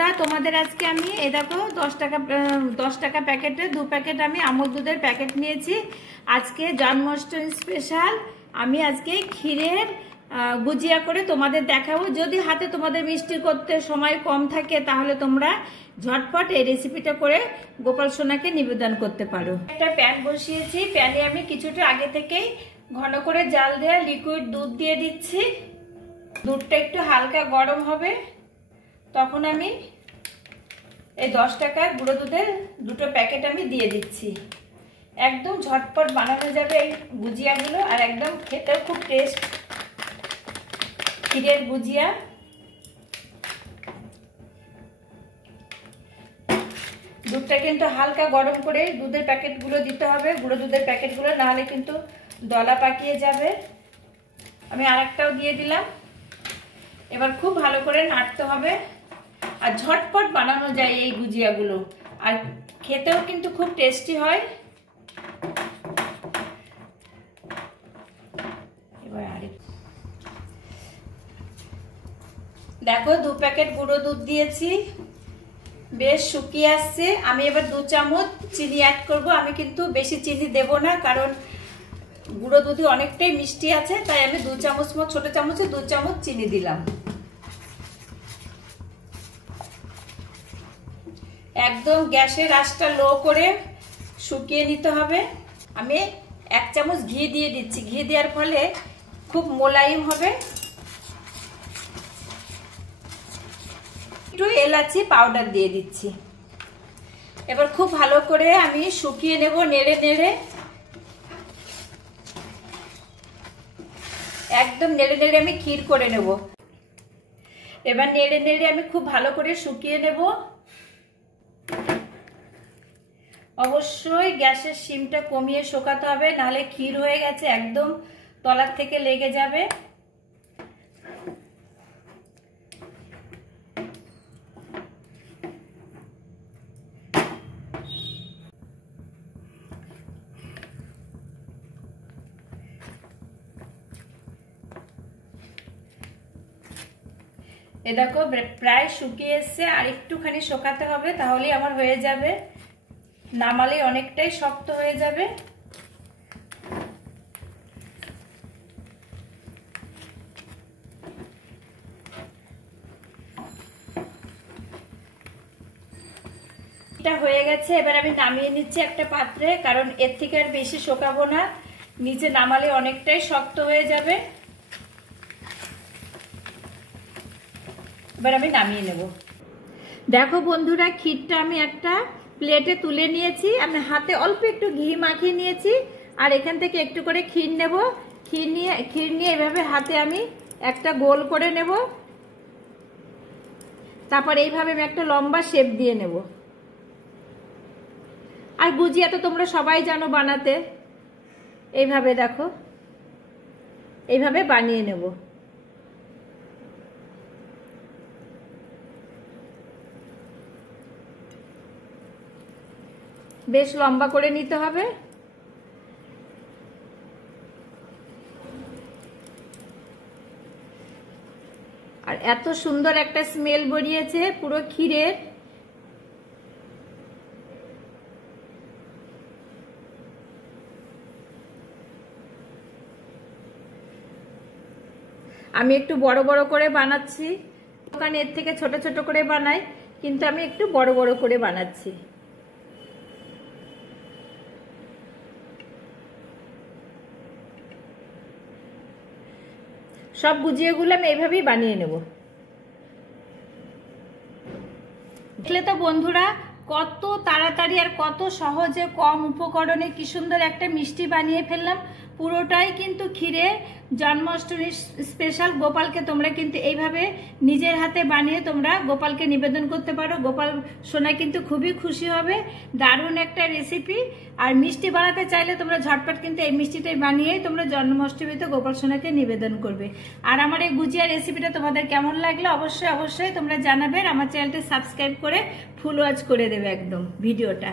বন্ধুরা, তোমাদের আজকে আমি এই দেখো 10 টাকা প্যাকেটে 2 প্যাকেট আমি আমুল দুধের প্যাকেট নিয়েছি। আজকে জন্মাষ্টমী স্পেশাল আমি আজকে ক্ষীরের গুজিয়া করে তোমাদের দেখাবো। যদি হাতে তোমাদের মিষ্টি করতে সময় কম থাকে তাহলে তোমরা ঝটপট এই রেসিপিটা করে গোপাল সোনাকে নিবেদন করতে পারো। একটা প্যান বসিয়েছি, প্যানে আমি কিছুটা আগে থেকেই ঘন করে জাল দেওয়া লিকুইড দুধ দিয়ে দিচ্ছি। দুধটা একটু হালকা গরম হবে, তখন আমি এই 10 টাকার গুঁড়ো দুধের 2টো প্যাকেট আমি দিয়ে দিচ্ছি। একদম ঝটপট বানানো যাবে এই গুজিয়াগুলো, আর একদম খেতেও খুব টেস্ট ক্ষীরের গুজিয়া। দুধটা কিন্তু হালকা গরম করে দুধের প্যাকেটগুলো দিতে হবে, গুঁড়ো দুধের প্যাকেটগুলো, নাহলে কিন্তু দলা পাকিয়ে যাবে। আমি আরেকটাও দিয়ে দিলাম। এবার খুব ভালো করে নাড়তে হবে, আর ঝটপট বানানো যায় এই গুজিয়াগুলো, আর খেতেও কিন্তু খুব টেস্টি হয়। এবার দেখো 2 প্যাকেট গুঁড়ো দুধ দিয়েছি, বেশ শুকিয়ে আসছে। আমি এবার 2 চামচ চিনি অ্যাড করব। আমি কিন্তু বেশি চিনি দেব না, কারণ গুঁড়ো দুধে অনেকটাই মিষ্টি আছে, তাই আমি 2 চামচ ছোট চামচে 2 চামচ চিনি দিলাম। একদম গ্যাসের আঁচটা লো করে শুকিয়ে নিতে হবে। আমি 1 চামচ ঘি দিয়ে দিচ্ছি। ঘি দেওয়ার ফলে খুব মোলায়েম হবে। একটু এলাচি পাউডার দিয়ে দিচ্ছি। এবার খুব ভালো করে আমি শুকিয়ে নেব, নেড়ে নেড়ে, একদম নেড়ে নেড়ে আমি ক্ষীর করে নেব। এবার নেড়ে নেড়ে আমি খুব ভালো করে শুকিয়ে নেব। অবশ্যই গ্যাসের সিমটা কমিয়ে শোকাতে হবে, নাহলে ক্ষীর হয়ে গেছে একদম তলার থেকে লেগে যাবে। এ দেখো প্রায় শুকিয়ে এসছে, আর একটুখানি শোকাতে হবে, তাহলেই আমার হয়ে যাবে। নামালে অনেকটাই শক্ত হয়ে যাবে। এটা হয়ে গেছে। এবার আমি নামিয়ে নিচ্ছি একটা পাত্রে, কারণ এর থেকে আর বেশি শোকাবো না, নিচে নামালে অনেকটাই শক্ত হয়ে যাবে। এবার আমি নামিয়ে নেব। দেখো বন্ধুরা, ক্ষীরটা আমি একটা প্লেটে তুলে নিয়েছি। আমি হাতে অল্প একটু ঘি মাখিয়ে নিয়েছি, আর এখান থেকে একটু করে ক্ষীর নেব। ক্ষীর নিয়ে এভাবে হাতে আমি একটা গোল করে নেব। তারপর এইভাবে আমি একটা লম্বা শেপ দিয়ে নেব। আর গুজিয়া তো তোমরা সবাই জানো বানাতে। এইভাবে দেখো, এইভাবে বানিয়ে নেব। বেশ লম্বা করে নিতে হবে। আর এত সুন্দর একটা স্মেল বেরিয়েছে পুরো ক্ষীরের। আমি একটু বড় বড় করে বানাচ্ছি, দোকানে এর থেকে ছোট ছোট করে বানাই, কিন্তু আমি একটু বড় বড় করে বানাচ্ছি। সব গুজিয়াগুলো আমি এইভাবেই বানিয়ে নেব। দেখলে তো বন্ধুরা, কত তাড়াতাড়ি আর কত সহজে কম উপকরণে কি সুন্দর একটা মিষ্টি বানিয়ে ফেললাম। পুরোটাই কিন্তু ক্ষীরে জন্মাষ্টমীর স্পেশাল। গোপালকে তোমরা কিন্তু এইভাবে নিজের হাতে বানিয়ে তোমরা গোপালকে নিবেদন করতে পারো। গোপাল সোনা কিন্তু খুবই খুশি হবে। দারুণ একটা রেসিপি। আর মিষ্টি বানাতে চাইলে তোমরা ঝটপট কিন্তু এই মিষ্টিটাই বানিয়েই তোমরা জন্মাষ্টমীতে গোপাল সোনাকে নিবেদন করবে। আর আমার এই গুজিয়া রেসিপিটা তোমাদের কেমন লাগলো অবশ্যই তোমরা জানাবে। আমার চ্যানেলটা সাবস্ক্রাইব করে ফুল ওয়াচ করে দেবে একদম ভিডিওটা।